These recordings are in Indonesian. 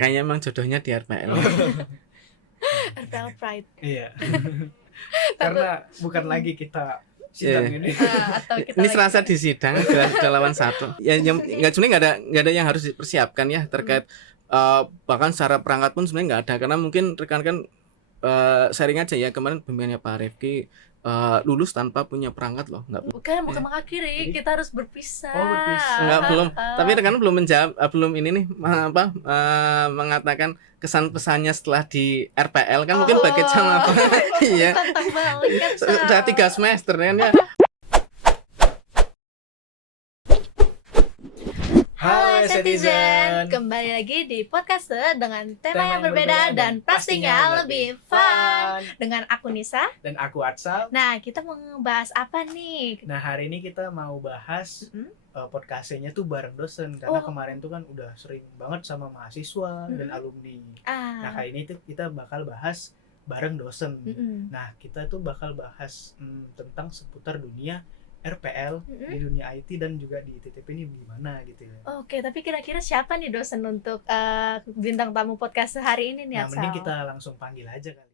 Kayaknya emang jodohnya di RPL. RPL Pride. Iya. Karena bukan lagi kita sidang ini. Atau kita Ini lagi- serasa di sidang dua lawan satu. Ya yang nggak sebenarnya nggak ada yang harus dipersiapkan ya terkait bahkan secara perangkat pun sebenarnya nggak ada, karena mungkin rekan-rekan sharing aja ya, kemarin bimbingannya Pak Rifki lulus tanpa punya perangkat loh, nggak bukan mengakhiri, Jadi- kita harus berpisah. Oh, berpisah. Enggak, belum. Tapi rekan belum menjawab, belum ini nih mengatakan kesan pesannya setelah di RPL kan, mungkin baget sama apa. Iya. Tantang balik kan. Sudah 3 semester kan ya. Halo Citizen, kembali lagi di podcast dengan tema yang berbeda dan pastinya lebih fun. Dengan aku Nisa. Dan aku Atsal. Nah, kita mau ngebahas apa nih? Nah, hari ini kita mau bahas podcastnya tuh bareng dosen, karena kemarin tuh kan udah sering banget sama mahasiswa dan alumni. Nah, kali ini tuh kita bakal bahas bareng dosen. Nah, kita tuh bakal bahas tentang seputar dunia RPL di dunia IT dan juga di ITTP ini gimana gitu ya. Oke, tapi kira-kira siapa nih dosen untuk bintang tamu podcast hari ini nih? Nah, Atsal? mending kita langsung panggil aja kali.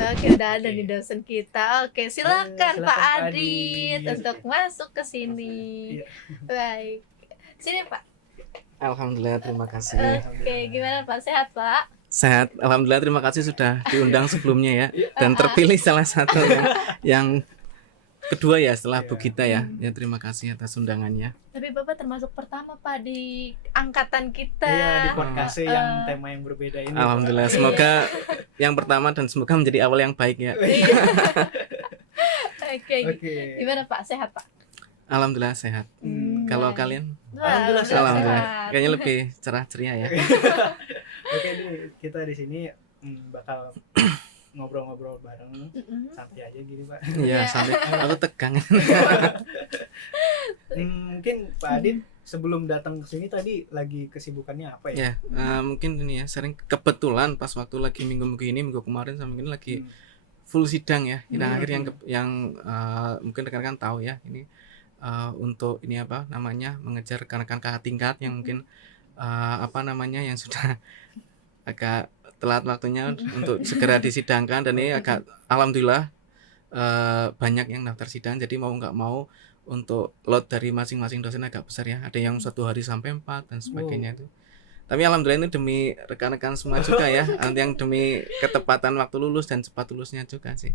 Oke, udah ada nih dosen kita. Oke, silakan Silakan, Pak Pak Adit Adit. untuk masuk ke sini. Iya. Baik. Sini Pak. Alhamdulillah, terima kasih. Oke, gimana Pak? Sehat Pak? Sehat, alhamdulillah, terima kasih sudah diundang sebelumnya ya, dan terpilih salah satu yang kedua ya setelah Bu Gita ya. Ya, terima kasih atas undangannya. Tapi Bapak termasuk pertama Pak di angkatan kita. Iya, di podcast yang tema yang berbeda ini. Alhamdulillah, semoga yang pertama dan semoga menjadi awal yang baik ya. Iya. Oke. Oke. Gimana Pak? Sehat Pak? Alhamdulillah sehat. Kalau kalian? Alhamdulillah sehat. Alhamdulillah. sehat. Kayaknya lebih cerah ceria ya. Oke, nih kita di sini bakal ngobrol-ngobrol bareng, santai aja gini Pak. Iya, sampai aku tegang. Mungkin Pak Adit sebelum datang ke sini tadi lagi kesibukannya apa ya? Ya, mungkin ini ya, sering kebetulan pas waktu lagi minggu ini, minggu kemarin sama ini lagi full sidang ya. Sidang akhir yang mungkin rekan-rekan tahu ya, ini untuk ini apa namanya, mengejar rekan-rekan kakak tingkat yang mungkin yang sudah agak telat waktunya untuk segera disidangkan, dan ini agak alhamdulillah banyak yang daftar sidang, jadi mau nggak mau untuk load dari masing-masing dosen agak besar ya, ada yang 1 hari sampai 4 dan sebagainya itu. Tapi alhamdulillah ini demi rekan-rekan semua juga ya, yang demi ketepatan waktu lulus dan cepat lulusnya juga sih.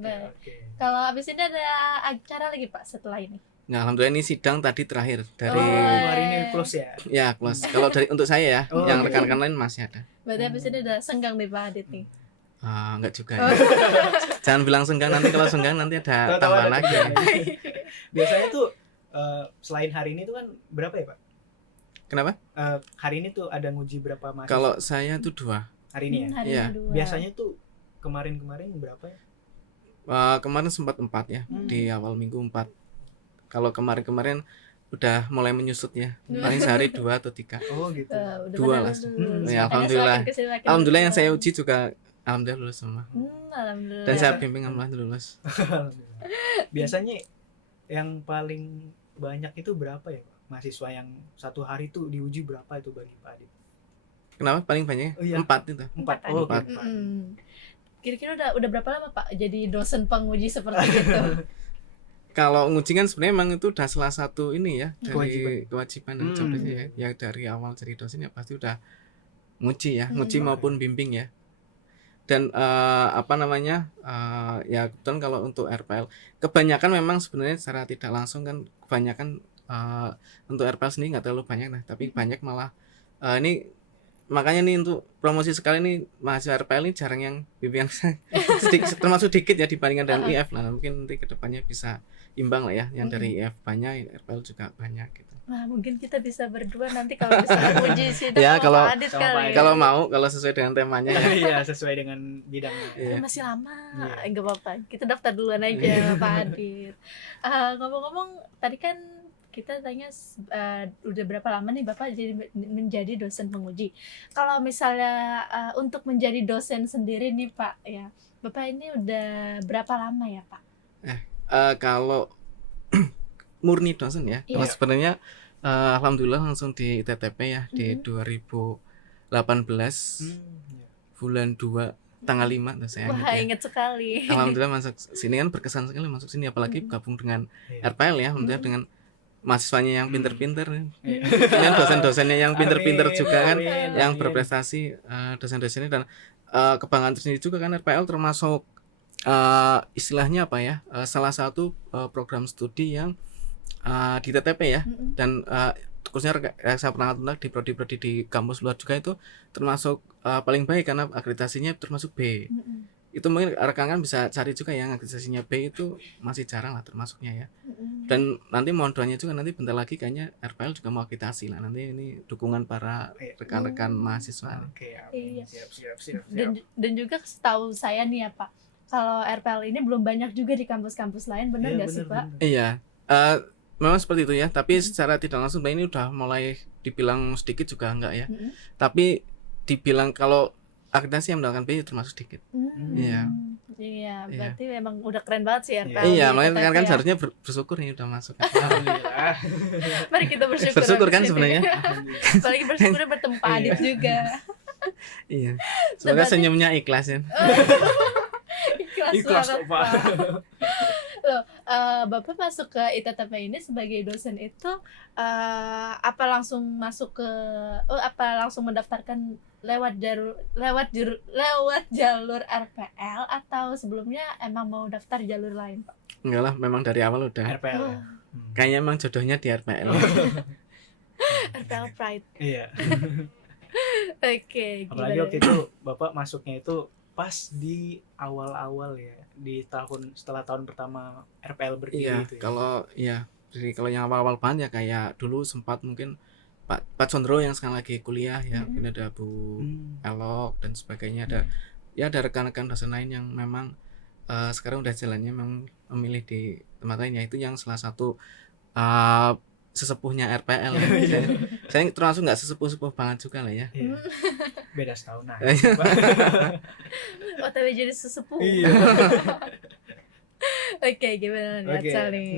Baik. Oke. Kalau habis ini ada acara lagi Pak setelah ini? Nah, alhamdulillah ini sidang tadi terakhir dari Hari ini close ya. ya close. Kalau dari untuk saya ya, yang oke. rekan-rekan lain masih ada. Berarti habis ini udah senggang nih Pak Adit nih. Enggak juga ya. Jangan bilang senggang, nanti kalau senggang nanti ada Tahu-tahu tambahan ada lagi. tambahan. Biasanya tuh selain hari ini tuh kan berapa ya Pak? Kenapa? Hari ini tuh ada nguji berapa mahasiswa? Kalau saya tuh 2. Hari ini ya. Hari Iya. ini 2. Biasanya tuh kemarin berapa ya? Kemarin sempat 4 ya, di awal minggu 4. Kalau kemarin udah mulai menyusut ya, paling sehari 2 atau 3. Oh gitu. Udah 2 lah. Ya, alhamdulillah. Alhamdulillah yang saya uji juga alhamdulillah lulus semua. Alhamdulillah. Dan saya bimbing alhamdulillah lulus. Biasanya yang paling banyak itu berapa ya Pak? Mahasiswa yang 1 hari tuh diuji berapa itu bagi Pak Adit? Kenapa paling banyak? Oh, iya. 4 itu. 4. Oh, Empat. gitu. Kira-kira udah berapa lama Pak jadi dosen penguji seperti itu? Kalau nguji kan sebenarnya memang itu udah salah satu ini ya, dari Kewajiban. kewajiban dan job desk ya. Ya dari awal jadi dosen ya pasti udah nguji ya, nguji maupun bimbing ya. Dan ya kebetulan kalau untuk RPL kebanyakan memang sebenarnya secara tidak langsung kan kebanyakan untuk RPL sendiri nggak terlalu banyak, nah tapi banyak malah ini makanya nih untuk promosi sekali nih, mahasiswa RPL ini jarang yang bimbingan termasuk dikit ya dibandingkan dengan IF lah. Mungkin nanti kedepannya bisa imbang lah ya, yang dari IF banyak, RPL juga banyak gitu. Wah, mungkin kita bisa berdua nanti kalau bisa uji sidang Ya, sama kalau- Pak Adit sama kali. Pak Adit. Kalau mau, kalau sesuai dengan temanya ya. Iya, sesuai dengan bidangnya. Iya. Masih lama, Iya. enggak apa-apa. Kita daftar duluan aja Pak Adit. Ngomong-ngomong, tadi kan kita tanya udah berapa lama nih Bapak menjadi dosen penguji. Kalau misalnya untuk menjadi dosen sendiri nih Pak ya, Bapak ini udah berapa lama ya Pak? Kalau murni dosen ya, Iya. kalau sebenarnya Alhamdulillah langsung di TTP ya di 2018 Ya. bulan 2 tanggal 5 tuh saya ingat Wah, ya. ingat sekali. Alhamdulillah masuk sini kan berkesan sekali masuk sini apalagi gabung dengan RPL ya, alhamdulillah dengan mahasiswanya yang pinter-pinter, dengan dosen-dosennya yang pinter-pinter juga kan, yang berprestasi, dosen-dosennya dan kebanggaan tersendiri juga kan RPL termasuk istilahnya apa ya, salah satu program studi yang di TTP ya, dan khususnya rekayasa perangkat lunak di prodi-prodi di kampus luar juga itu termasuk paling baik karena akreditasinya termasuk B. Itu mungkin rekan kan bisa cari juga yang akreditasinya B itu masih jarang lah termasuknya ya. Dan nanti mohon doanya juga nanti bentar lagi kayaknya RPL juga mau akreditasi lah, nanti ini dukungan para rekan-rekan mahasiswa. Oke, Iya. Siap. Dan juga setahu saya nih ya Pak, kalau RPL ini belum banyak juga di kampus-kampus lain, benar nggak sih Pak? Iya, memang seperti itu ya, tapi secara tidak langsung ini udah mulai dibilang sedikit juga enggak ya. Tapi dibilang kalau akreditasi yang mendapatkan B termasuk sedikit. Iya. Iya, berarti memang udah keren banget sih RPL. Iya, makanya kan seharusnya bersyukur nih udah masuk. Alhamdulillah. Mari kita bersyukur. Bersyukur kan sebenarnya. Apalagi bersyukur bertemu Pak Adit juga. Iya. Semoga senyumnya ikhlas ya. Ikhlas banget, Pak. Loh, Bapak masuk ke ITTP ini sebagai dosen itu apa langsung masuk ke apa langsung mendaftarkan lewat jalur RPL atau sebelumnya emang mau daftar jalur lain, Pak? Enggak lah, memang dari awal udah. RPL. Ya? Kayaknya emang jodohnya di RPL. RPL Pride. Iya. Oke, Apalagi waktu itu Bapak masuknya itu pas di awal-awal ya, di setelah tahun pertama RPL berdiri itu. Iya, jadi kalau yang awal-awal banget ya kayak dulu sempat mungkin Pak Condro yang sekarang lagi kuliah ya, mungkin ada Bu Elok dan sebagainya, ada rekan-rekan dosen lain yang memang sekarang udah jalannya memang memilih di tempat lain ya, itu yang salah satu sesepuhnya RPL ya. Saya termasuk nggak sesepuh banget juga lah ya. Beda setahun nah. OTW jadi sesepuh. Iya. Oke, gimana nih nih?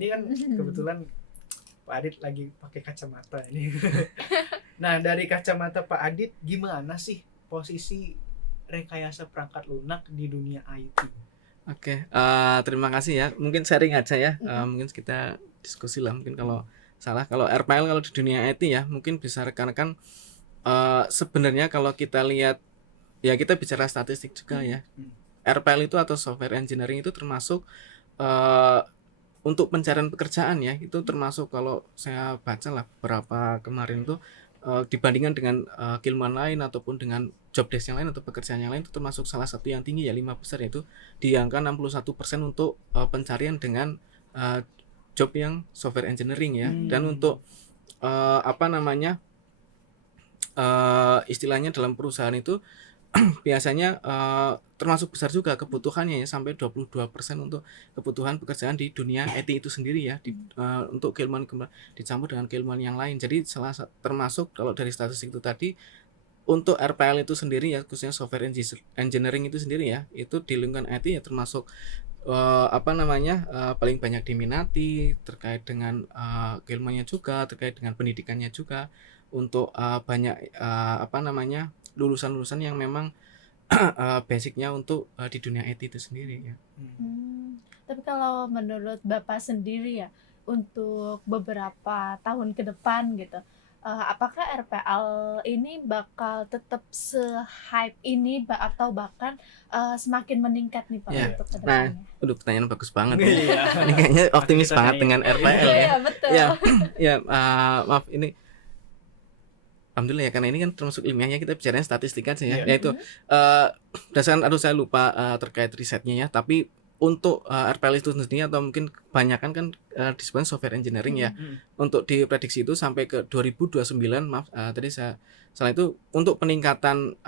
Ini kan kebetulan Pak Adit lagi pakai kacamata ini. Nah, dari kacamata Pak Adit gimana sih posisi rekayasa perangkat lunak di dunia IT? Oke, terima kasih ya. Mungkin sharing aja ya. Mungkin kita diskusi lah. Mungkin kalau salah, kalau RPL kalau di dunia IT ya, mungkin bisa rekan-rekan sebenarnya kalau kita lihat ya, kita bicara statistik juga ya. RPL itu atau software engineering itu termasuk untuk pencarian pekerjaan ya, itu termasuk kalau saya baca lah beberapa kemarin tuh dibandingkan dengan keilmuan lain ataupun dengan job desk yang lain atau pekerjaan yang lain, itu termasuk salah satu yang tinggi ya, 5 besar, yaitu di angka 61% untuk pencarian dengan job yang software engineering ya. Dan untuk istilahnya dalam perusahaan itu biasanya termasuk besar juga kebutuhannya ya, sampai 22% untuk kebutuhan pekerjaan di dunia IT itu sendiri ya, untuk keilmuan dicampur dengan keilmuan yang lain. Jadi termasuk kalau dari statistik itu tadi, untuk RPL itu sendiri ya, khususnya software engineering itu sendiri ya, itu di lingkungan IT ya termasuk paling banyak diminati terkait dengan keilmuannya juga, terkait dengan pendidikannya juga, untuk banyak lulusan-lulusan yang memang basicnya untuk di dunia IT itu sendiri ya. Tapi kalau menurut Bapak sendiri ya, untuk beberapa tahun ke depan gitu, apakah RPL ini bakal tetap se-hype ini atau bahkan semakin meningkat nih Pak untuk ke depannya? Nah, pertanyaan bagus banget. Ini kayaknya optimis banget dengan RPL ya. Iya, betul. Maaf ini. Alhamdulillah ya, karena ini kan termasuk ilmiahnya, kita bicaranya statistik aja ya. Yaitu berdasarkan, saya lupa terkait risetnya ya, tapi untuk RPL itu sendiri atau mungkin kebanyakan kan disebut software engineering ya. Untuk diprediksi itu sampai ke 2029, tadi saya salah, itu untuk peningkatan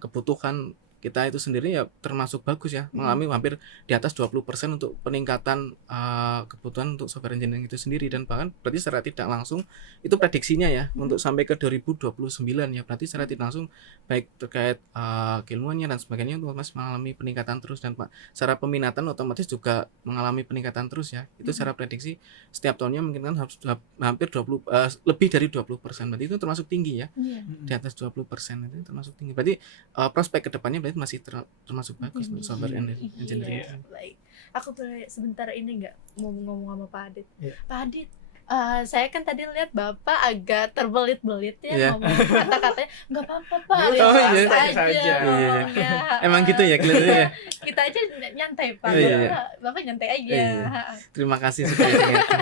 kebutuhan kita itu sendiri ya termasuk bagus ya, mengalami hampir di atas 20% untuk peningkatan kebutuhan untuk software engineering itu sendiri. Dan bahkan berarti secara tidak langsung itu prediksinya ya untuk sampai ke 2029 ya, berarti secara tidak langsung baik terkait keilmuannya dan sebagainya otomatis mengalami peningkatan terus, dan secara peminatan otomatis juga mengalami peningkatan terus ya. Itu secara prediksi setiap tahunnya mungkin kan harus hampir 20 lebih dari 20%, berarti itu termasuk tinggi ya. Di atas 20% itu termasuk tinggi. Berarti prospek kedepannya berarti masih termasuk bagus untuk software engineering. Baik. Aku boleh sebentar ini nggak mau ngomong sama Pak Adit. Pak Adit, saya kan tadi lihat Bapak agak terbelit-belit ya ngomong kata-katanya. Nggak apa-apa Pak, aja ngomongnya. Emang gitu ya kelihatannya. Kita aja nyantai Pak. Bapak nyantai aja. Terima kasih sudah ingatkan.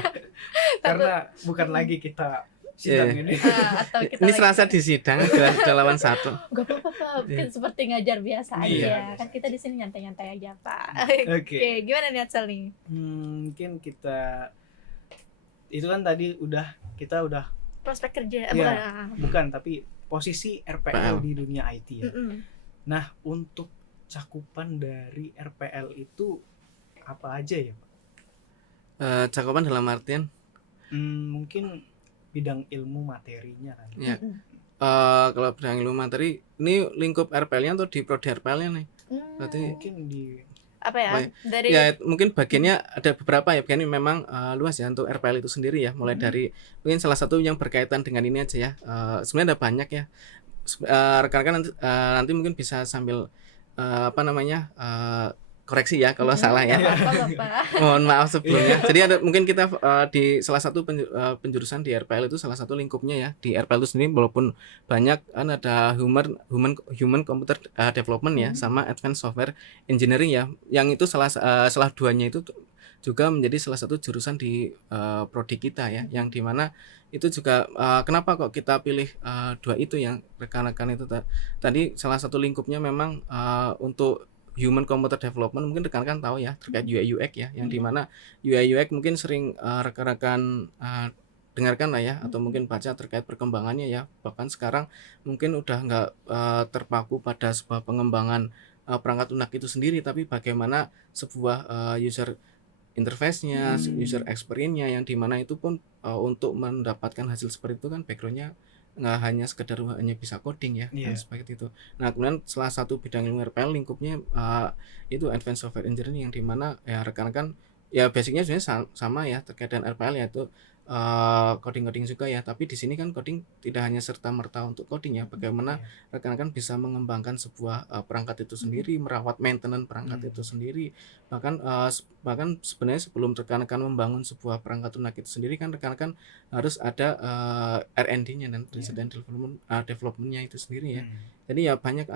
Karena bukan lagi kita sidang ini. Atau kita ini serasa di sidang ada lawan satu. Gak apa-apa Pak, kan seperti ngajar biasa aja. Kan kita di sini nyantai-nyantai aja Pak. Oke, gimana nih Atsal nih? Mungkin kita itu kan tadi kita udah prospek kerja bukan tapi posisi RPL di dunia IT ya. Nah, untuk cakupan dari RPL itu apa aja ya Pak? Cakupan dalam artian mungkin bidang ilmu materinya kan. Ya. Kalau bidang ilmu materi ini lingkup RPL-nya atau di prodi RPL-nya nih? Berarti mungkin di apa ya? Dari ya mungkin bagiannya ada beberapa ya, bagian memang luas ya untuk RPL itu sendiri ya. Mulai dari mungkin salah satu yang berkaitan dengan ini aja ya. Sebenarnya ada banyak ya. Rekan-rekan nanti mungkin bisa sambil koreksi ya kalau salah ya. Mohon maaf sebelumnya. Jadi ada mungkin kita di salah satu penjurusan di RPL itu salah satu lingkupnya ya. Di RPL itu sendiri walaupun banyak kan ada human computer development ya sama advanced software engineering ya. Yang itu salah duanya itu juga menjadi salah satu jurusan di prodi kita ya. Yang dimana itu juga kenapa kok kita pilih dua itu yang rekan-rekan itu tadi salah satu lingkupnya memang untuk human computer development, mungkin rekan-rekan tahu ya terkait UI UX ya, yang dimana UI UX mungkin sering rekan-rekan dengarkan lah ya, atau mungkin baca terkait perkembangannya ya. Bahkan sekarang mungkin udah nggak terpaku pada sebuah pengembangan perangkat lunak itu sendiri, tapi bagaimana sebuah user interface-nya, user experience-nya, yang dimana itu pun untuk mendapatkan hasil seperti itu kan background-nya nggak hanya sekedar hanya bisa coding ya, seperti itu. Nah kemudian salah satu bidang ilmu RPL lingkupnya itu advanced software engineering, yang dimana ya rekan-rekan ya basicnya sebenarnya sama ya terkait dengan RPL, yaitu coding juga ya. Tapi di sini kan coding tidak hanya serta merta untuk coding ya, bagaimana rekan-rekan bisa mengembangkan sebuah perangkat itu sendiri, merawat maintenance perangkat itu sendiri, bahkan sebenarnya sebelum rekan-rekan membangun sebuah perangkat lunak itu sendiri kan rekan-rekan harus ada R&D-nya dan research and development-nya itu sendiri ya. Jadi ya banyak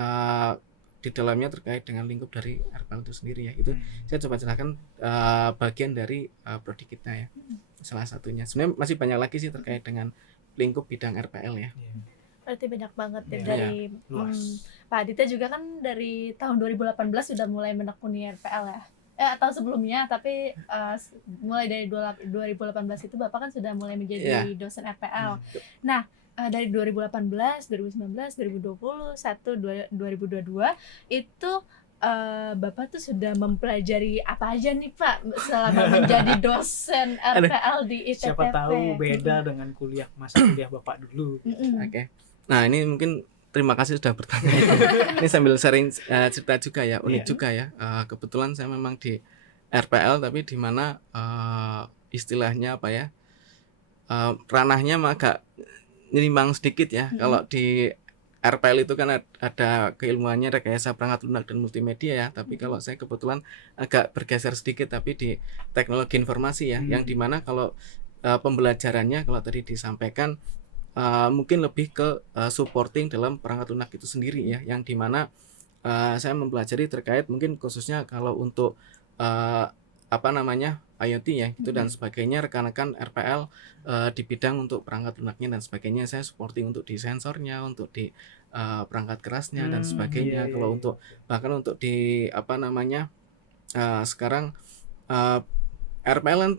di dalamnya terkait dengan lingkup dari RPL itu sendiri ya. Itu saya coba jelaskan bagian dari prodi kita ya, salah satunya. Sebenarnya masih banyak lagi sih terkait dengan lingkup bidang RPL ya. Berarti banyak banget ya dari Pak Aditya juga kan dari tahun 2018 sudah mulai menekuni RPL ya. Atau sebelumnya, tapi mulai dari 2018 itu Bapak kan sudah mulai menjadi dosen RPL. Nah, dari 2018, 2019, 2020, 2022 itu Bapak tuh sudah mempelajari apa aja nih Pak selama menjadi dosen RPL di ITTP? Siapa tahu beda dengan masa kuliah Bapak dulu. Oke. Nah ini mungkin terima kasih sudah bertanya. Ini sambil sharing cerita juga ya, unik juga ya. Kebetulan saya memang di RPL, tapi di mana istilahnya apa ya, ranahnya agak nyimbang sedikit ya. Kalau di RPL itu kan ada keilmuannya, rekayasa perangkat lunak dan multimedia ya. Tapi kalau saya kebetulan agak bergeser sedikit, tapi di teknologi informasi ya, yang dimana kalau pembelajarannya kalau tadi disampaikan mungkin lebih ke supporting dalam perangkat lunak itu sendiri ya, yang dimana saya mempelajari terkait mungkin khususnya kalau untuk IoT ya gitu dan sebagainya. Rekan-rekan RPL di bidang untuk perangkat lunaknya dan sebagainya, saya supporting untuk di sensornya, untuk di perangkat kerasnya dan sebagainya. Kalau untuk bahkan untuk di sekarang RPL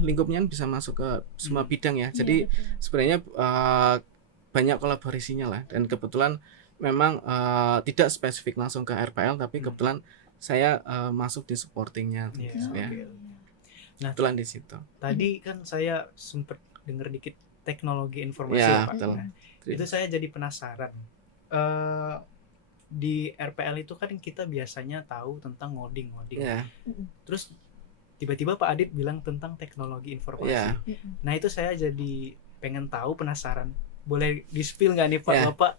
lingkupnya bisa masuk ke semua bidang ya. Jadi sebenarnya banyak kolaborasinya lah, dan kebetulan memang tidak spesifik langsung ke RPL, tapi kebetulan saya masuk di supportingnya Iya, ya. oke. Nah, Kebetulan di situ. tadi kan saya sempet denger dikit teknologi informasi Ya, ya, Pak. betul. Nah, itu saya jadi penasaran. Di RPL itu kan kita biasanya tahu tentang ngoding. Ya, Terus tiba-tiba Pak Adit bilang tentang teknologi informasi. ya. Nah, itu saya jadi pengen tahu, penasaran. Boleh di-spill nggak nih Pak, Ya. Bapak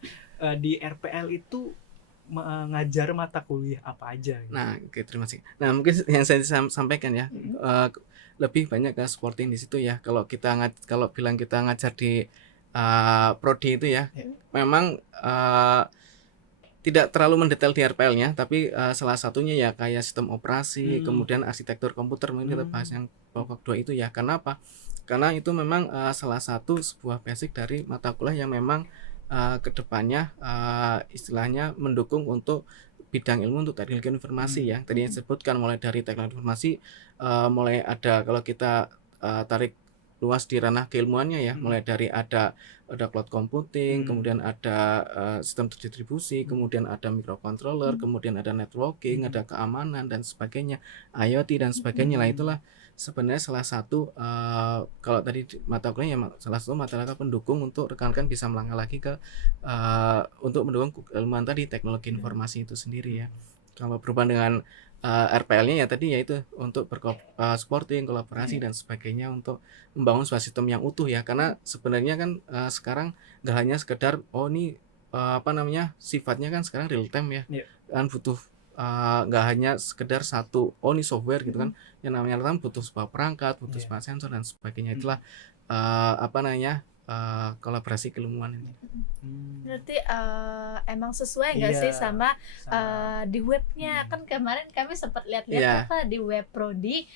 di RPL itu ngajar mata kuliah apa aja gitu? Nah, oke, terima kasih. Nah, mungkin yang saya sampaikan ya, lebih banyak ke supporting di situ ya. Kalau bilang kita ngajar di prodi itu ya, memang tidak terlalu mendetail di RPL-nya, tapi salah satunya ya kayak sistem operasi, kemudian arsitektur komputer, mungkin kita bahas yang pokok dua itu ya. Karena apa? Karena itu memang salah satu sebuah basic dari mata kuliah yang memang kedepannya istilahnya mendukung untuk bidang ilmu untuk teknologi informasi ya. Tadi yang disebutkan mulai dari teknologi informasi, mulai ada kalau kita tarik luas di ranah keilmuannya ya, mulai dari ada cloud computing, kemudian ada sistem terdistribusi, kemudian ada microcontroller, kemudian ada networking, ada keamanan dan sebagainya, IoT dan sebagainya lah. Itulah sebenarnya salah satu kalau tadi mata kuliah ya salah satu mata kuliah pendukung untuk rekan-rekan bisa melangkah lagi ke untuk mendukung keilmuan tadi teknologi informasi itu sendiri ya. Kalau berhubungan dengan RPL-nya ya tadi yaitu untuk supporting, kolaborasi dan sebagainya untuk membangun sebuah sistem yang utuh ya. Karena sebenarnya kan sekarang nggak hanya sekedar ini sifatnya kan sekarang real time ya. Kan butuh nggak hanya sekedar satu ini software gitu kan, yang namanya real time butuh sebuah perangkat, butuh sebuah sensor dan sebagainya. Itulah kolaborasi keilmuan ini. Berarti emang sesuai nggak sih sama di webnya? Kan kemarin kami sempat lihat-lihat apa di web prodi.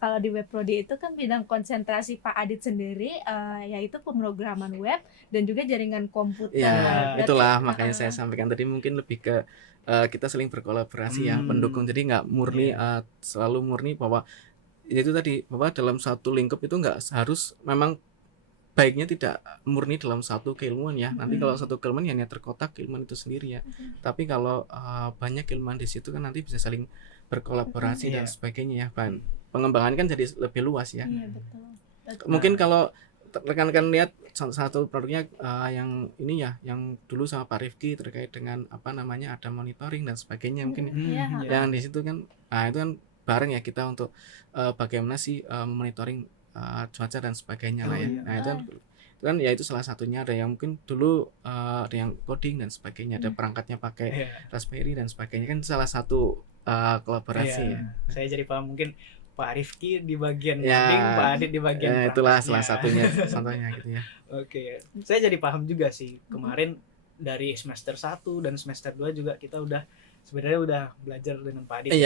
Kalau di web prodi itu kan bidang konsentrasi Pak Adit sendiri yaitu pemrograman web dan juga jaringan komputer. Ya, itulah makanya saya sampaikan tadi mungkin lebih ke kita saling berkolaborasi ya, pendukung. Jadi nggak murni selalu murni bahwa itu tadi bahwa dalam satu lingkup itu nggak harus memang baiknya tidak murni dalam satu keilmuan ya. Nanti kalau satu keilmuan hanya terkotak keilmuan itu sendiri ya. Tapi kalau banyak keilmuan di situ kan nanti bisa saling berkolaborasi dan sebagainya ya. Pengembangan kan jadi lebih luas ya. Iya, betul. Mungkin kalau rekan-rekan lihat satu produknya yang ini ya, yang dulu sama Pak Rifki terkait dengan ada monitoring dan sebagainya mungkin yang di situ kan, itu kan bareng ya kita untuk bagaimana sih monitoring cuaca dan sebagainya lah ya. Nah itu kan ya itu salah satunya. Ada yang mungkin dulu ada yang coding dan sebagainya, ada perangkatnya pakai Raspberry dan sebagainya, kan salah satu kolaborasi ya. Saya jadi paham, mungkin Pak Rifki di bagian coding, Pak Adit di bagian itulah salah satunya contohnya gitu ya. Oke, saya jadi paham juga sih. Kemarin dari semester 1 dan semester 2 juga kita sebenarnya udah belajar dengan Pak Adit.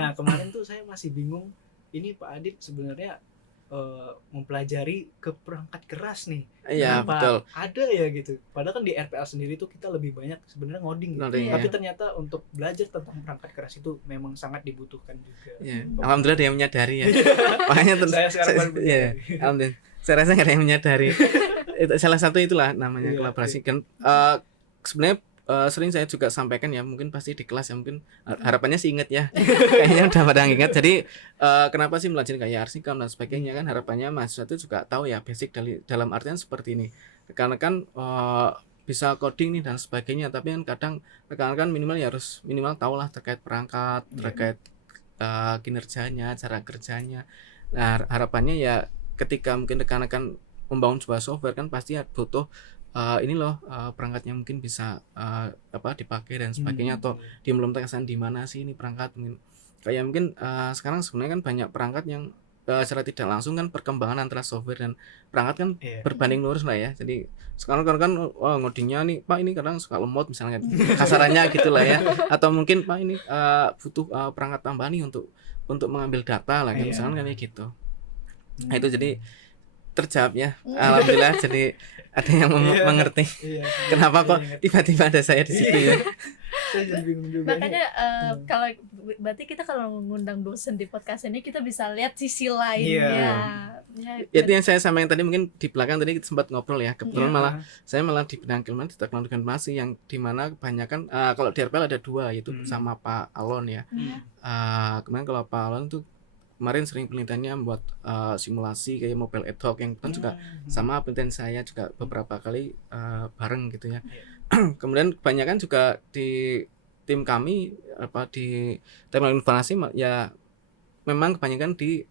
Nah, kemarin tuh saya masih bingung, ini Pak Adit sebenarnya mempelajari ke perangkat keras nih. Iya, betul. Ada ya gitu. Padahal kan di RPL sendiri tuh kita lebih banyak sebenarnya ngoding gitu. Tapi ternyata untuk belajar tentang perangkat keras itu memang sangat dibutuhkan juga. Ya. Alhamdulillah dia menyadari ya. Makanya saya sekarang baru alhamdulillah. Saya rasa nggak ada yang menyadari. Salah satu itulah namanya kolaborasi kan. Sebenarnya sering saya juga sampaikan ya, mungkin pasti di kelas ya, mungkin harapannya sih ingat ya. Kayaknya udah pada ingat. Jadi kenapa sih belajar kayak Arsikam dan sebagainya kan, harapannya mahasiswa itu juga tahu ya basic dalam artian seperti ini. Karena kan bisa coding nih dan sebagainya, tapi kan kadang rekan-rekan harus minimal tahu lah terkait perangkat, terkait kinerjanya, cara kerjanya. Nah, harapannya ya ketika mungkin rekan-rekan membangun sebuah software kan pasti butuh perangkatnya mungkin bisa dipakai dan sebagainya, atau diimplementasikan di mana sih ini perangkat. Kayak mungkin sekarang sebenarnya kan banyak perangkat yang secara tidak langsung kan perkembangan antara software dan perangkat kan berbanding lurus lah ya. Jadi sekarang kan ngodingnya nih Pak ini kadang suka lemot misalnya kasarannya gitu lah ya, atau mungkin Pak ini butuh perangkat tambahan nih untuk mengambil data lah kan, misalnya kayak gitu. Nah itu jadi terjawab ya, alhamdulillah. Jadi ada yang mengerti kenapa kok tiba-tiba ada saya di situ ya. Saya jadi bingung juga. Makanya kalau berarti kita kalau mengundang dosen di podcast ini kita bisa lihat sisi lainnya. Itu yang saya sampaikan tadi, mungkin di belakang tadi kita sempat ngobrol ya. Kebetulan malah saya di bidang keilmuan di teknologi informasi yang dimana kebanyakan kalau di RPL ada 2 yaitu sama Pak Alon ya. Kemarin kalau Pak Alon tuh kemarin sering penelitiannya membuat simulasi kayak mobile ad hoc yang kan juga sama penelitian saya juga beberapa kali bareng gitu ya. Kemudian kebanyakan juga di tim kami di teknologi informasi ya memang kebanyakan di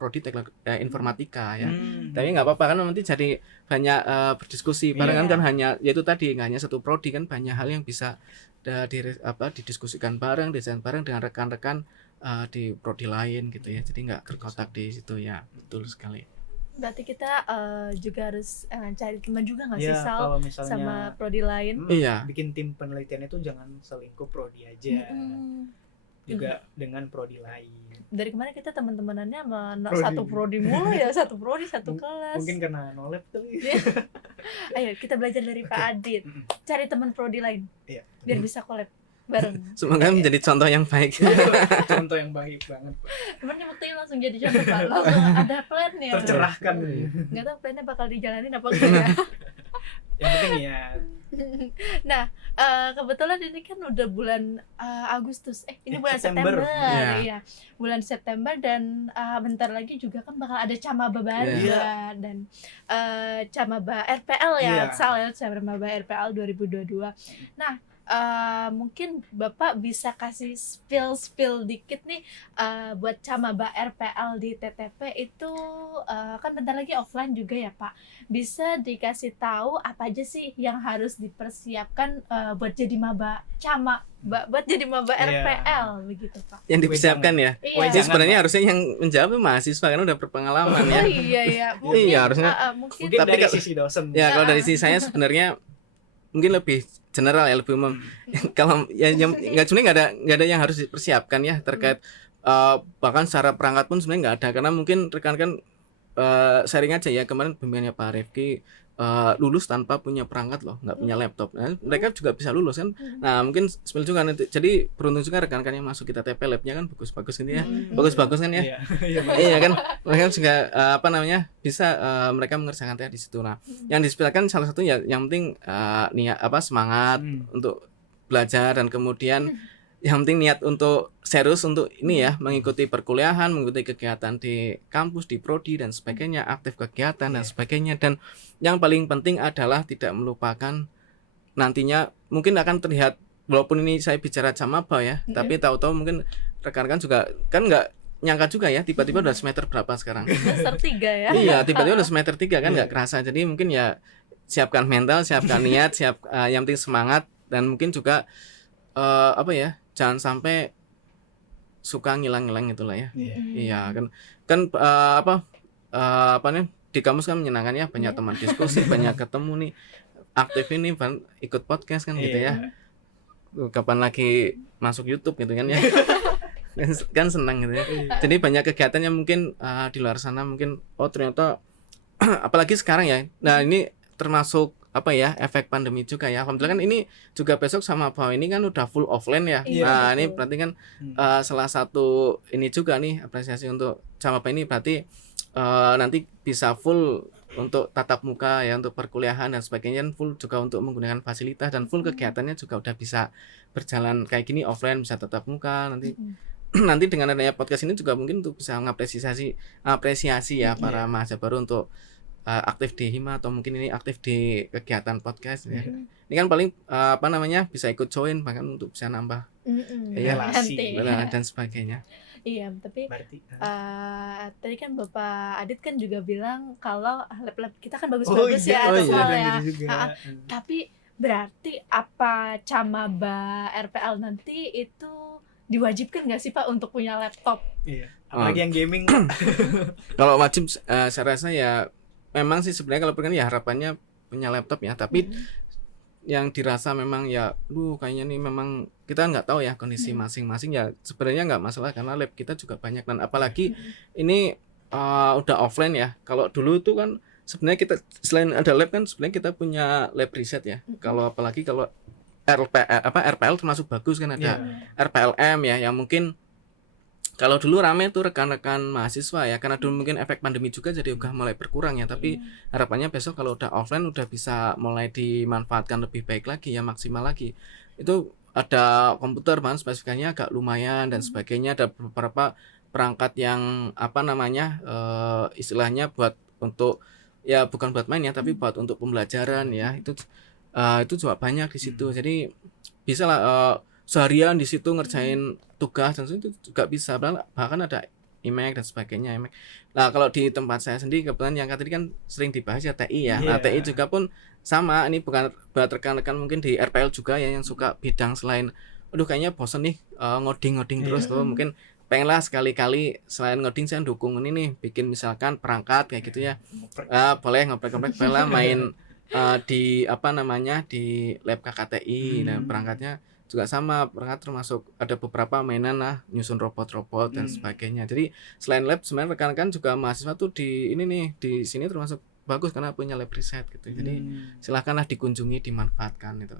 prodi teknologi informatika ya. Tapi nggak apa-apa kan nanti jadi banyak berdiskusi barengan kan hanya yaitu tadi nggak hanya satu prodi kan banyak hal yang bisa didiskusikan bareng, desain bareng dengan rekan-rekan di prodi lain gitu ya. Jadi nggak terkotak di situ ya. Betul sekali. Berarti kita juga harus cari teman juga nggak sih Sal kalau misalnya sama prodi lain? Iya. Bikin tim penelitian itu jangan selingkuh prodi aja. Juga dengan prodi lain. Dari kemarin kita teman-temanannya satu prodi mulu ya, satu prodi satu kelas. Mungkin karena no lab tuh. Ayo kita belajar dari Pak Adit. Cari teman prodi lain. Biar bisa collab bareng. Semoga menjadi contoh yang baik. Contoh yang baik banget. Cuman buktinya langsung jadi contoh Pak. Langsung ada plannya. Tercerahkan. Nggak tahu plannya bakal dijalanin apa enggak ya. Yang penting ya. Nah, kebetulan ini kan udah bulan Agustus. Ini bulan September. Iya. Bulan September dan bentar lagi juga kan bakal ada Camaba baru ya. Dan Camaba RPL ya, Sal ya, Camaba RPL 2022. Nah, mungkin Bapak bisa kasih spill dikit nih buat Camaba RPL di TTP itu kan bentar lagi offline juga ya Pak. Bisa dikasih tahu apa aja sih yang harus dipersiapkan buat jadi maba buat jadi maba RPL begitu Pak. Yang dipersiapkan ya. Ini sebenarnya harusnya yang menjawab itu mahasiswa kan udah berpengalaman ya. Oh iya. Mungkin, iya harusnya. Mungkin dari sisi dosen. Ya kalau dari sisi saya sebenarnya mungkin lebih general ya, lebih umum. Kalau ya nggak sebenarnya nggak ada yang harus dipersiapkan ya terkait bahkan secara perangkat pun sebenarnya nggak ada, karena mungkin rekan-rekan sharing aja ya, kemarin bimbingannya Pak Rifki lulus tanpa punya perangkat loh, nggak punya laptop. Nah, mereka juga bisa lulus kan. Nah mungkin spill juga nanti, jadi beruntung juga rekan-rekan yang masuk kita TP labnya kan bagus-bagus gitu ya, bagus-bagus kan ya. Iya kan, mereka juga bisa mereka mengerjakan di situ. Nah yang dispilkan salah satu ya yang penting niat semangat untuk belajar, dan kemudian yang penting niat untuk serius untuk ini ya, mengikuti perkuliahan, mengikuti kegiatan di kampus, di prodi dan sebagainya, aktif kegiatan dan sebagainya. Dan yang paling penting adalah tidak melupakan nantinya mungkin akan terlihat, walaupun ini saya bicara Camaba ya, tapi tahu-tahu mungkin rekan-rekan juga kan nggak nyangka juga ya, tiba-tiba udah semester berapa sekarang? Semester 3 ya. Iya, tiba-tiba udah semester 3 kan, nggak kerasa. Jadi mungkin ya siapkan mental, siapkan niat, yang penting semangat, dan mungkin juga jangan sampai suka ngilang-ngilang itulah ya. Iya kan di kampus kan menyenangkan ya, banyak teman diskusi, banyak ketemu nih, aktif ini ikut podcast kan gitu ya. Kapan lagi masuk YouTube gitu kan ya. kan senang gitu ya. Jadi banyak kegiatan yang mungkin di luar sana mungkin ternyata apalagi sekarang ya. Nah, ini termasuk efek pandemi juga ya. Alhamdulillah kan ini juga besok sama bahwa ini kan udah full offline ya. Nah, ini berarti kan salah satu ini juga nih apresiasi untuk Camaba ini, berarti nanti bisa full untuk tatap muka ya, untuk perkuliahan dan sebagainya, full juga untuk menggunakan fasilitas, dan full kegiatannya juga udah bisa berjalan kayak gini, offline bisa tatap muka. Nanti dengan adanya podcast ini juga mungkin untuk bisa mengapresiasi ya para mahasiswa baru untuk aktif di Hima atau mungkin ini aktif di kegiatan podcast ya. Ini kan paling bisa ikut join, bahkan untuk bisa nambah relasi dan sebagainya. Iya, tapi tadi kan Bapak Adit kan juga bilang kalau lab kita kan bagus-bagus ya. Tapi berarti apa Camaba RPL nanti itu diwajibkan nggak sih Pak untuk punya laptop? Iya, apalagi yang gaming. Kalau wajib saya rasa ya memang sih sebenarnya kalau pengen ya harapannya punya laptop ya, tapi yang dirasa memang ya kayaknya nih memang kita nggak tahu ya kondisi masing-masing ya, sebenarnya nggak masalah karena lab kita juga banyak, dan apalagi ini udah offline ya. Kalau dulu itu kan sebenarnya kita selain ada lab kan sebenarnya kita punya lab riset ya. Kalau apalagi kalau RPL termasuk bagus kan, ada Iya. RPLM ya, yang mungkin kalau dulu rame tuh rekan-rekan mahasiswa ya, karena dulu mungkin efek pandemi juga jadi udah mulai berkurang ya, tapi harapannya besok kalau udah offline udah bisa mulai dimanfaatkan lebih baik lagi ya, maksimal lagi. Itu ada komputer bahan spesifikasinya agak lumayan dan sebagainya, ada beberapa perangkat yang apa namanya istilahnya buat untuk ya bukan buat main ya, tapi buat untuk pembelajaran ya, itu juga banyak di situ. Jadi bisa lah seharian di situ ngerjain tugas dan itu juga bisa, bahkan ada IMEK dan sebagainya. IMEK. Nah kalau di tempat saya sendiri kebetulan yang tadi kan sering dibahas ya TI ya. Nah, TI juga pun sama, ini bukan buat rekan-rekan mungkin di RPL juga ya yang suka bidang selain aduh kayaknya bosen nih ngoding terus tuh, mungkin pengenlah sekali-kali selain ngoding saya dukung ini nih, bikin misalkan perangkat kayak gitu ya. Boleh ngoprek-ngoprek, boleh main di apa namanya di lab KKTI dan perangkatnya juga sama, perangkat termasuk ada beberapa mainan lah, nyusun robot-robot dan sebagainya. Jadi selain lab sebenarnya rekan-rekan juga mahasiswa tuh di ini nih di sini termasuk bagus karena punya lab riset gitu. Jadi silakanlah dikunjungi, dimanfaatkan itu.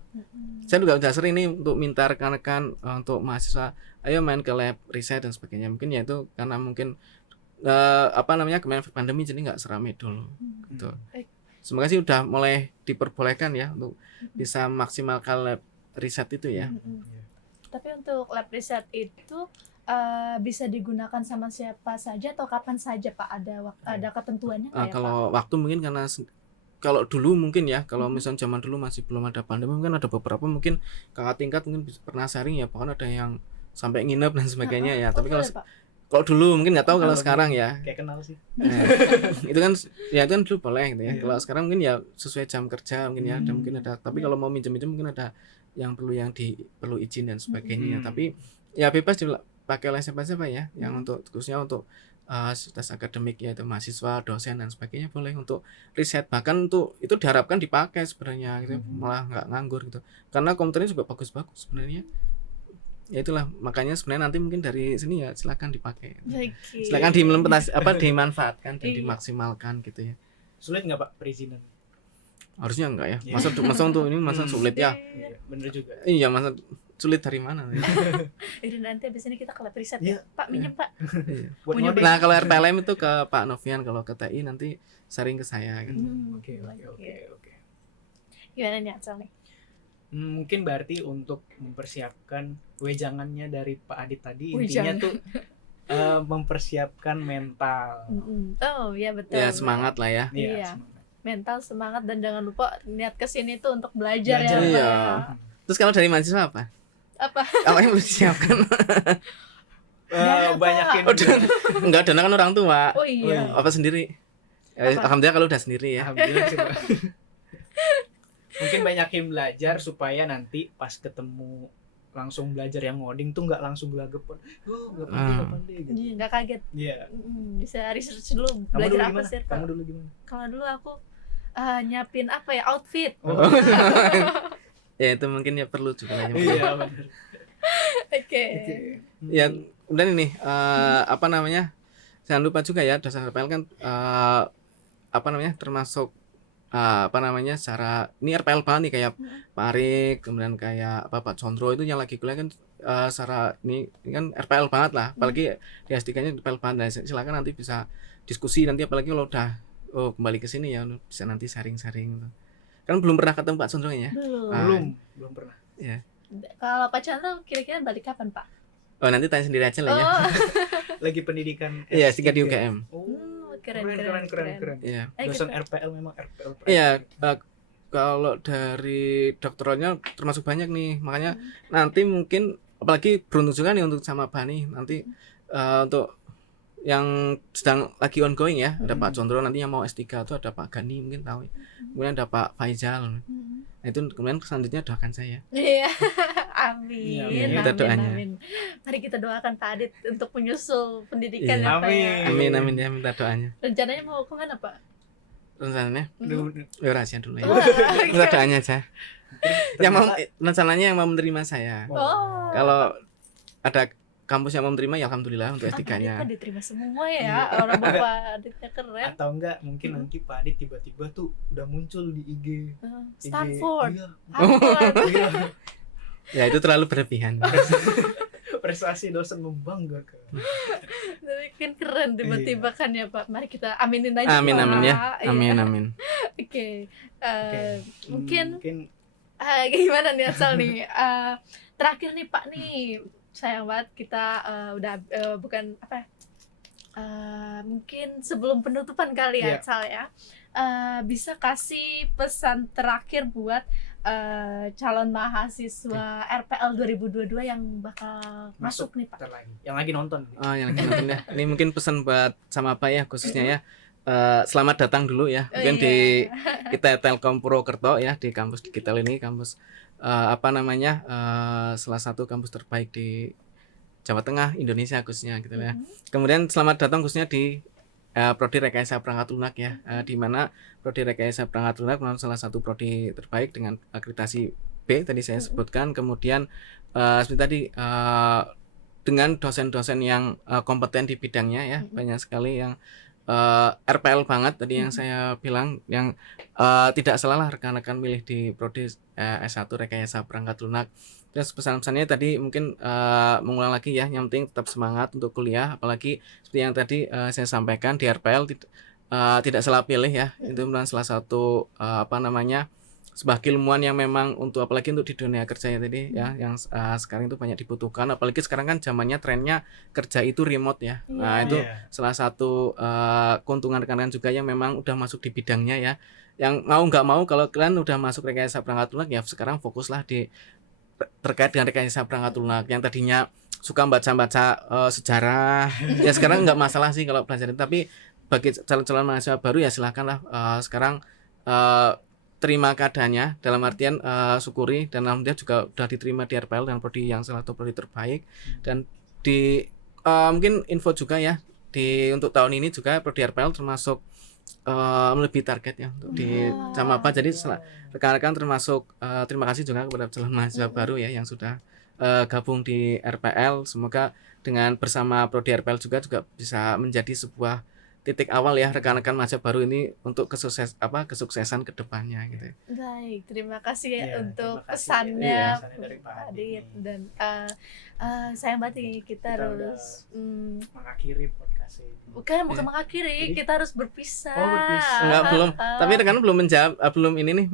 Saya juga udah sering nih untuk minta rekan-rekan untuk mahasiswa ayo main ke lab riset dan sebagainya. Mungkin ya itu karena mungkin apa namanya kemarin pandemi jadi nggak seramai dulu gitu. Semoga sih udah mulai diperbolehkan ya untuk bisa maksimalkan lab riset itu ya. Tapi untuk lab riset itu bisa digunakan sama siapa saja atau kapan saja Pak? Ada ketentuannya nggak ya kalau waktu mungkin karena kalau dulu mungkin ya, kalau misalnya zaman dulu masih belum ada pandemi, mungkin ada beberapa mungkin kakak tingkat mungkin pernah sharing ya, bahkan ada yang sampai nginep dan sebagainya ya. Tapi kalau dulu mungkin nggak tahu, kalau sekarang ya kayak kenal sih. Itu kan ya itu kan dulu boleh gitu ya. Kalau sekarang mungkin ya sesuai jam kerja mungkin ya, dan mungkin ada, tapi kalau mau minjem mungkin ada yang perlu izin dan sebagainya. Tapi ya bebas dipakai oleh siapa-siapa ya, yang untuk khususnya untuk tes akademik yaitu mahasiswa, dosen dan sebagainya boleh untuk riset, bahkan untuk itu diharapkan dipakai sebenarnya gitu, malah nggak nganggur gitu, karena komputernya juga bagus-bagus sebenarnya. Ya itulah makanya sebenarnya nanti mungkin dari sini ya silakan dipakai, silakan dimanfaatkan dan dimaksimalkan gitu ya. Sulit nggak Pak perizinan? Harusnya enggak ya, masa untuk ini masa sulit ya. Bener juga. Iya, masa sulit dari mana? Jadi nanti abis ini kita ke lab riset ya. Pak minjem Pak. Nah kalau RPLM itu ke Pak Novian, kalau ke TI nanti sharing ke saya gitu. Oke. Gimana nih Acel nih? Mungkin berarti untuk mempersiapkan wejangannya dari Pak Adit tadi, intinya tuh mempersiapkan mental. Oh iya betul. Ya semangat lah ya. Iya. Mental semangat dan jangan lupa niat kesini tuh untuk belajar ya Pak. Iya. Terus kalau dari mahasiswa apa? Apa yang harus disiapkan? Banyakin. Enggak, dana kan orang tua. Oh iya. Apa sendiri? Alhamdulillah kalau udah sendiri ya. Alhamdulillah sih, Pak. Mungkin banyakin belajar supaya nanti pas ketemu langsung belajar yang ngoding tuh nggak langsung gelagapan. Nggak pandai gitu. Nggak kaget. Iya. Bisa research dulu belajar apa sih? Kamu dulu gimana? Kalau dulu aku nyiapin apa ya, outfit. Ya itu mungkin ya perlu juga ya. Iya benar. Oke. Ya udah ini apa namanya, jangan lupa juga ya dosen RPL kan apa namanya termasuk apa namanya secara ini RPL banget nih, kayak Pak Arik, kemudian kayak Pak Condro itu yang lagi kuliah kan secara ini kan RPL banget lah, apalagi di S3-nya RPL banget. Nah, silakan nanti bisa diskusi nanti, apalagi kalau udah kembali ke sini ya bisa nanti sharing-sharing gitu. Kan belum pernah ketemu Pak Condro ya? Belum pernah. Ya. Kalau Pak Chandra kira-kira balik kapan Pak? Oh nanti tanya sendiri aja lah ya. Lagi pendidikan Iya, S3 di UGM. Keren. Iya. Dosen RPL memang RPL. Iya, kalau dari dokteralnya termasuk banyak nih, makanya nanti mungkin apalagi beruntung juga nih untuk sama Bani nanti untuk yang sedang lagi ongoing ya, ada Pak Condro, nanti yang mau S3 itu ada Pak Gani mungkin tahu, kemudian ada Pak Faizal. Nah itu kemudian selanjutnya doakan saya. Iya. Amin. Kita doanya. Amin. Mari kita doakan Pak Adit untuk menyusul pendidikan ya Pak ya. Amin ya, minta doanya. Rencananya mau kemana Pak? Rencananya? Rahasia dulu ya. Minta doanya aja. Yang mau rencananya yang mau menerima saya. Kalau ada kampus yang mau menerima ya alhamdulillah untuk Adit S3-nya. kan diterima semua ya, orang Bapak Aditnya keren. Atau enggak mungkin nanti Pak Adit tiba-tiba tuh udah muncul di IG Stanford, iya. Harvard. Iya. Ya itu terlalu berlebihan. Prestasi dosen membanggakan. Tapi kan keren tiba-tiba kan ya Pak. Mari kita aminin aja. Amin Pak. amin ya. Iya. Amin. Oke. Oke. Mungkin mungkin gimana nih Asal nih? Terakhir nih Pak nih, sayang banget kita udah bukan apa ya, mungkin sebelum penutupan kali ya Iya. Asal ya, bisa kasih pesan terakhir buat calon mahasiswa RPL 2022 yang bakal masuk nih Pak. bentar lagi. Yang lagi nonton. Oh yang lagi nonton ya. Ini mungkin pesan buat sama apa ya khususnya ya. Selamat datang dulu ya. Mungkin di kita Telkom Purwokerto ya, di kampus digital ini, kampus salah satu kampus terbaik di Jawa Tengah, Indonesia khususnya gitu ya. Kemudian selamat datang khususnya di Prodi Rekayasa Perangkat Lunak ya, di mana Prodi Rekayasa Perangkat Lunak merupakan salah satu prodi terbaik dengan akreditasi B tadi saya sebutkan. Kemudian seperti tadi dengan dosen-dosen yang kompeten di bidangnya ya, banyak sekali yang RPL banget tadi yang saya bilang, yang tidak salah lah rekan-rekan milih di Prodi S1 Rekayasa Perangkat Lunak. Terus pesan-pesannya tadi mungkin mengulang lagi ya, yang penting tetap semangat untuk kuliah, apalagi seperti yang tadi saya sampaikan di RPL tidak salah pilih ya, itu merupakan salah satu sebuah keilmuan yang memang apalagi untuk di dunia kerja ya tadi ya, yang sekarang itu banyak dibutuhkan, apalagi sekarang kan zamannya trennya kerja itu remote ya. Nah itu salah satu keuntungan rekan-rekan juga yang memang udah masuk di bidangnya ya, yang mau nggak mau kalau kalian udah masuk rekayasa perangkat lunak ya sekarang fokuslah terkait dengan rekayasa perangkat lunak. Yang tadinya suka baca-baca sejarah ya sekarang nggak masalah sih kalau belajar itu, tapi bagi calon-calon mahasiswa baru ya silahkanlah sekarang terima keadaannya, dalam artian syukuri, dan alhamdulillah juga udah diterima di RPL dan prodi yang salah satu prodi terbaik. Dan di mungkin info juga ya, untuk tahun ini juga prodi RPL termasuk melebihi target ya untuk di sama apa. Jadi rekan-rekan termasuk terima kasih juga kepada calon mahasiswa baru ya yang sudah gabung di RPL. Semoga dengan bersama prodi RPL juga bisa menjadi sebuah titik awal ya rekan-rekan mahasiswa baru ini untuk kesuksesan kedepannya gitu. Baik, terima kasih ya untuk terima kasih pesannya dari Pak Adit. Adit. Dan sayang banget nih kita harus mengakhiri podcast ini. bukan mengakhiri, kita harus berpisah. Oh, berpisah. Enggak, belum. Tapi rekan belum menjawab, belum ini nih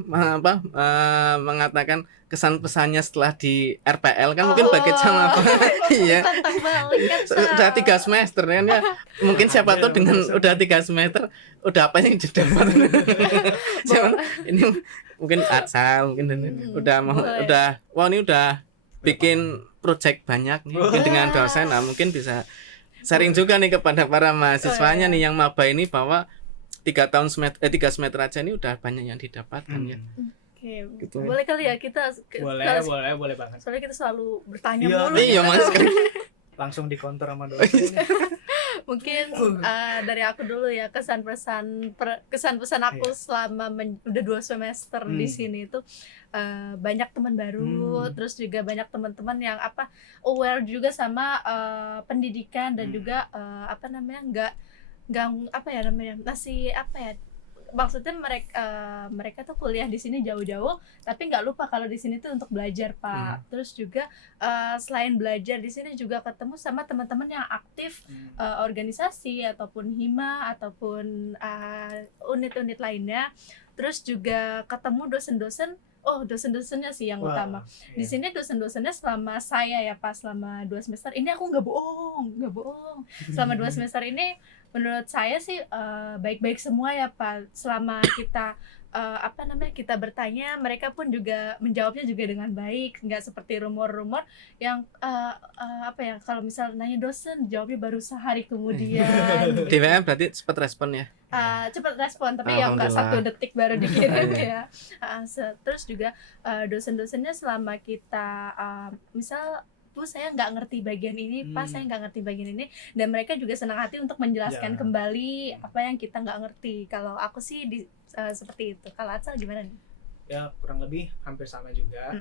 mengatakan kesan pesannya setelah di RPL kan mungkin bagi sama apa? Iya. Sudah 3 semester kan ya. Mungkin siapa tahu dengan udah 3 semester udah apa yang didapat. Ini mungkin Asal mungkin udah ini udah bikin project banyak nih mungkin dengan dosen. Nah, mungkin bisa sharing juga nih kepada para mahasiswanya nih yang maba ini bahwa 3 semester aja ini udah banyak yang didapatkan ya. Oke, gitu. Boleh kali ya kita boleh banget. Soalnya kita selalu bertanya Iya, mulu. Iya, Mas. Langsung dikontor sama dosen. Mungkin dari aku dulu ya, kesan-pesan aku selama udah 2 semester di sini itu banyak teman baru, terus juga banyak teman-teman yang aware juga sama pendidikan dan juga maksudnya mereka tuh kuliah di sini jauh-jauh tapi nggak lupa kalau di sini tuh untuk belajar Pak. Terus juga selain belajar di sini juga ketemu sama teman-teman yang aktif organisasi ataupun hima ataupun unit-unit lainnya. Terus juga ketemu dosen-dosennya sih yang utama. Di sini dosen-dosennya selama saya ya Pak, selama 2 semester ini aku nggak bohong. Selama 2 semester ini menurut saya sih baik-baik semua ya Pak. Selama kita kita bertanya, mereka pun juga menjawabnya juga dengan baik, nggak seperti rumor-rumor yang kalau misal nanya dosen jawabnya baru sehari kemudian. Di WM berarti cepat respon ya? Cepat respon, tapi ya nggak 1 detik baru dikirim ya. Terus juga dosen-dosennya selama kita misal Bu saya nggak ngerti bagian ini, Pak saya nggak ngerti bagian ini, dan mereka juga senang hati untuk menjelaskan kembali apa yang kita nggak ngerti. Kalau aku sih seperti itu. Kalau Atsal gimana nih? Ya kurang lebih hampir sama juga.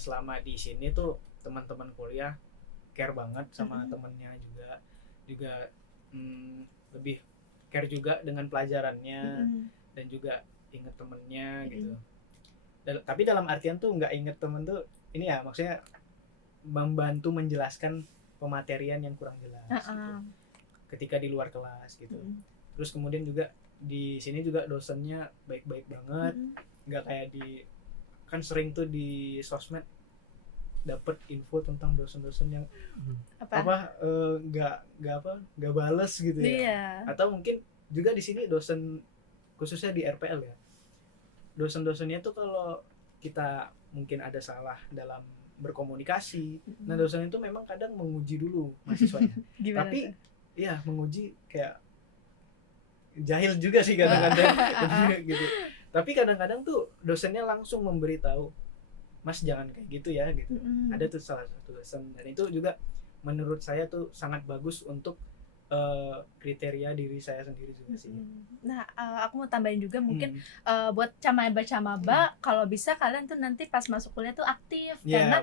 Selama di sini tuh teman-teman kuliah care banget sama temennya juga lebih care juga dengan pelajarannya dan juga inget temennya gitu. Tapi dalam artian tuh nggak inget temen tuh ini ya, maksudnya membantu menjelaskan pematerian yang kurang jelas gitu. Ketika di luar kelas gitu. Terus kemudian juga di sini juga dosennya baik-baik banget, nggak kayak kan sering tuh di sosmed dapet info tentang dosen-dosen yang nggak bales gitu ya. Atau mungkin juga di sini dosen khususnya di RPL ya, dosen-dosennya tuh kalau kita mungkin ada salah dalam berkomunikasi, nah dosen itu memang kadang menguji dulu mahasiswanya. Tapi iya, menguji kayak jahil juga sih kadang-kadang gitu. Tapi kadang-kadang tuh dosennya langsung memberitahu, Mas jangan kayak gitu ya gitu. Ada tuh salah satu dosen, dan itu juga menurut saya tuh sangat bagus untuk kriteria diri saya sendiri juga sih. Nah, aku mau tambahin juga mungkin buat camaba kalau bisa kalian tuh nanti pas masuk kuliah tuh aktif, karena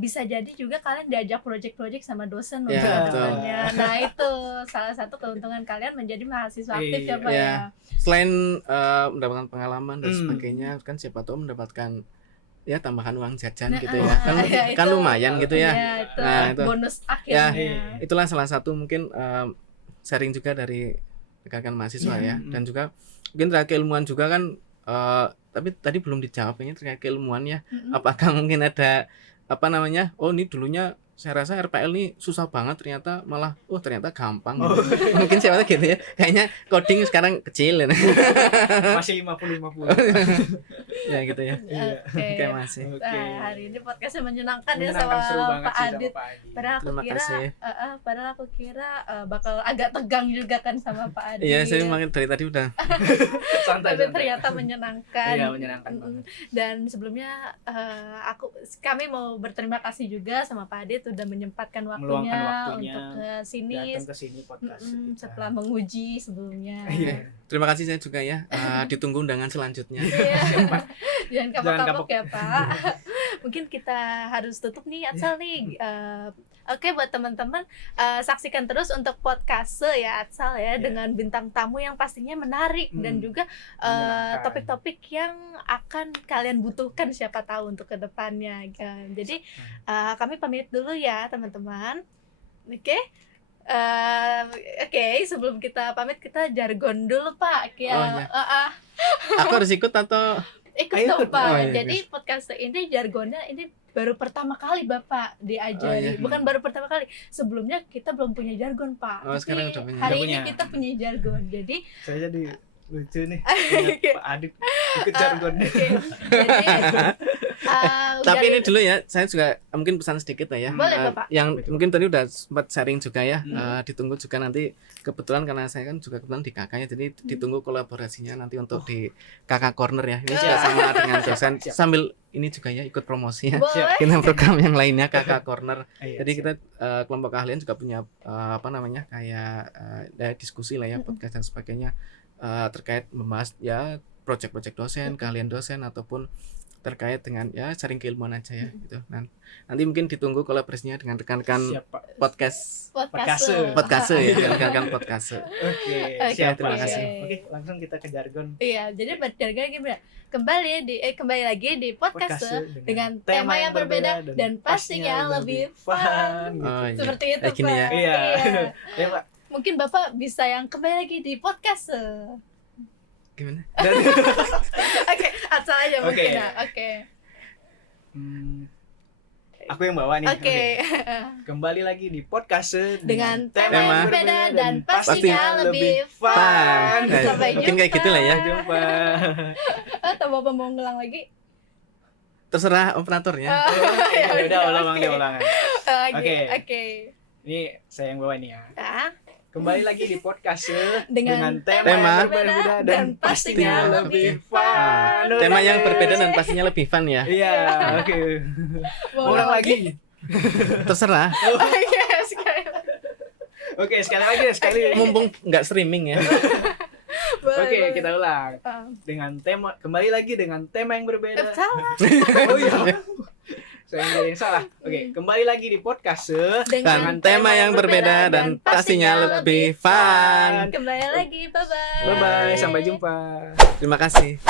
bisa jadi juga kalian diajak project-project sama dosen untuk kedepannya. Nah, itu salah satu keuntungan kalian menjadi mahasiswa aktif ya Pak ya. Selain mendapatkan pengalaman dan sebagainya, kan siapa tahu mendapatkan ya tambahan uang jajan gitu ya, kan lumayan gitu ya. Nah, itu bonus akhirnya. Itulah salah satu mungkin sharing juga dari rekan mahasiswa ya, dan juga mungkin terkait keilmuan juga kan, tapi tadi belum dijawab ini terkait keilmuan ya. Apakah mungkin ada oh ini dulunya saya rasa RPL ini susah banget, ternyata malah ternyata gampang gitu. Mungkin siapa tahu gitu ya, kayaknya coding sekarang kecil ya. Masih 50-50 ya gitu ya. Oke, masih. Nah, hari ini podcastnya menyenangkan ya sama Pak Adit. Padahal aku kira bakal agak tegang juga kan sama Pak Adit. Iya, saya makin dari tadi udah santai. Tapi ternyata menyenangkan. Iya, menyenangkan banget. Dan sebelumnya kami mau berterima kasih juga sama Pak Adit udah menyempatkan waktunya untuk datang ke sini podcast setelah menguji sebelumnya. Terima kasih saya juga ya. Ditunggu undangan selanjutnya. Jangan kapok-kapok ya Pak. Mungkin kita harus tutup nih Atsal nih. Oke, buat teman-teman saksikan terus untuk podcast ya Atsal ya, dengan bintang tamu yang pastinya menarik dan juga topik-topik yang akan kalian butuhkan siapa tahu untuk kedepannya. Jadi kami pamit dulu ya teman-teman. Oke, sebelum kita pamit kita jargon dulu Pak. Aku harus ikut atau ikut dong Pak. Jadi podcast ini jargonnya ini baru pertama kali Bapak diajari. Bukan baru pertama kali. Sebelumnya kita belum punya jargon Pak. Sekarang udah punya. Hari ini kita punya jargon. Jadi saya jadi lucu nih Pak Adit ikut jargonnya. Tapi ini dulu ya, saya juga mungkin pesan sedikit lah ya. Boleh Bapak. Yang mungkin tadi udah sempat sharing juga ya. Ditunggu juga nanti, kebetulan karena saya kan juga kebetulan di kakaknya, jadi ditunggu kolaborasinya nanti untuk di kakak corner ya. Ini juga sama dengan dosen. Sambil ini juga ya ikut promosi ya. Kita program yang lainnya kakak corner. Jadi kita kelompok keahlian juga punya kayak diskusi lah ya, podcast dan sebagainya, terkait membahas ya project-project dosen, keahlian dosen, ataupun terkait dengan ya sharing keilmuan aja ya gitu. Nanti mungkin ditunggu kolaborasinya dengan rekan-rekan podcast ya, rekan-rekan podcast. Oke, siap. Terima kasih. Oke, langsung kita ke jargon. Iya, jadi jargon gimana? Kembali lagi di podcast dengan tema yang berbeda dan pastinya lebih fun. Seperti itu Pak. Iya. Ya Pak. Mungkin Bapak bisa yang kembali lagi di podcast. Gimana? Oke, asal aja mungkin ya. Oke. Aku yang bawa nih. Oke. Kembali lagi di podcast dengan tema yang berbeda dan pastinya lebih fun. Sampai mungkin kayak gitu lah ya. Jumpa. Atau Bapak mau ngulang lagi? Terserah operatornya. Ya udah ulang. Oke. Ini saya yang bawa nih ya. Kembali lagi di podcast dengan tema yang berbeda dan pastinya lebih fun. Tema yang berbeda dan pastinya lebih fun ya. Iya, oke. Ulang lagi. Terserah. Oke, sekali lagi. Mumpung nggak streaming ya. Oke, kita ulang. Dengan tema, kembali lagi dengan tema yang berbeda. Salah. Oh iya. Saya nggak yang salah. Oke, kembali lagi di podcast Dengan tema yang berbeda dan pastinya lebih fun. Kembali lagi, bye-bye. Bye-bye, sampai jumpa. Terima kasih.